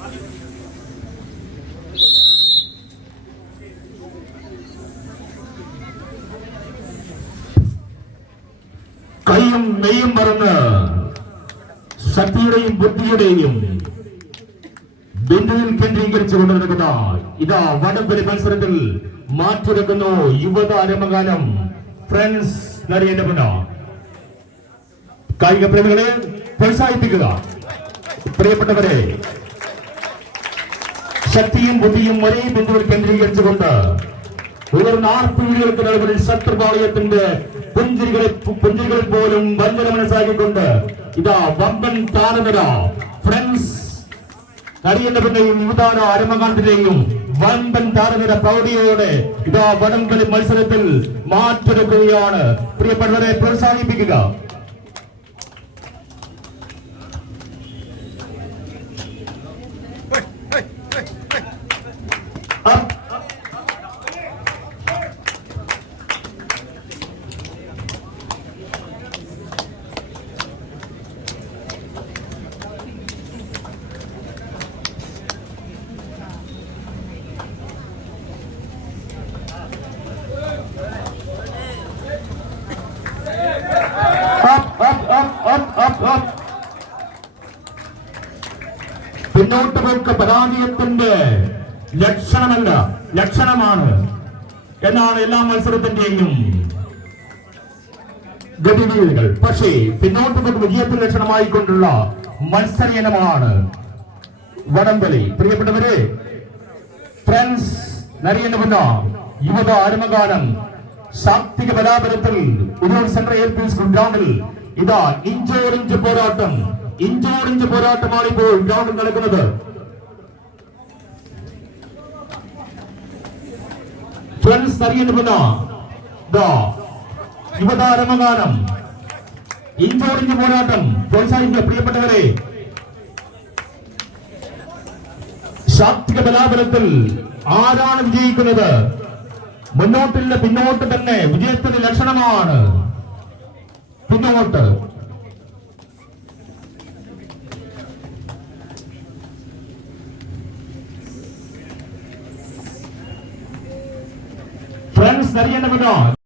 കൈയും മെയ്യും മറന്ന് ശക്തിയുടെയും ബുദ്ധിയുടെയും ബിന്ദുവിൽ കേന്ദ്രീകരിച്ചു കൊണ്ടുനടക്കുന്ന ഇതാ വടംവലി മത്സരത്തിൽ മാറ്റിവെക്കുന്നു യുവതാരമഗാനം ഫ്രണ്ട്സ് നരേന്ദ്രപുര. കായിക പ്രേമികളെ പ്രോത്സാഹിപ്പിക്കുക. പ്രിയപ്പെട്ടവരെ, ശക്തിയും ബുദ്ധിയും ഒരേ ബിന്ദുവിൽ കേന്ദ്രീകരിച്ചുകൊണ്ട് ഉയർന്ന ആർപ്പുവിളികൾക്ക് നടുവിൽ ശത്രുപാളയത്തിന്റെ പുഞ്ചിരികളിൽ പോലും വഞ്ചന മനസ്സിലാക്കിക്കൊണ്ട് ഇതാ വമ്പൻ താരനിര ഫ്രണ്ട്സ് നരേന്ദ്രപുരയും യുവതാര അരമകാന്തിന്റെയും വമ്പൻ താരനിര പ്രൗഢിയോടെ ഇതാ വടംവലി മത്സരത്തിൽ മാറ്റെടുക്കുകയാണ്. പ്രിയപ്പെട്ടവരെ പ്രോത്സാഹിപ്പിക്കുക. പിന്നോട്ട് പോക്ക് പരാജയത്തിന്റെ ലക്ഷണമല്ല, ലക്ഷണമാണ് എന്നാണ് എല്ലാ മത്സരത്തിന്റെയും ഗതിവിധികൾ. പക്ഷേ പിന്നോട്ട് പോക്ക് വിജയത്തിന്റെ ലക്ഷണമായിക്കൊണ്ടുള്ള മത്സര ഇനമാണ് വടംവലി. പ്രിയപ്പെട്ടവരെ, ഫ്രണ്ട്സ് നരേന്ദ്രപുര യുവത അരമഗാനം ശാക്തിക ബലാബലത്തിൽ ഉദൂർ സെൻട്രൽ LP സ്കൂൾ ഗ്രൗണ്ടിൽ ഇതാ ഇഞ്ചോടിഞ്ച് പോരാട്ടമാണ് ഇപ്പോൾ ഗ്രൗണ്ടിൽ നടക്കുന്നത്. ഫ്രണ്ട്സ് നരേന്ദ്രപുര യുവതാരമഗാനം ഇഞ്ചോടിഞ്ച് പോരാട്ടം പ്രോത്സാഹിപ്പിക്കുക. പ്രിയപ്പെട്ടവരെ, ശാക്തിക ബലാബലത്തിൽ ആരാണ് വിജയിക്കുന്നത്? മുന്നോട്ടില്ല, പിന്നോട്ട് തന്നെ വിജയത്തിന്റെ ലക്ഷണമാണ്. പിന്നോട്ട് ഫ്രണ്ട്സ് നരേന്ദ്രപുര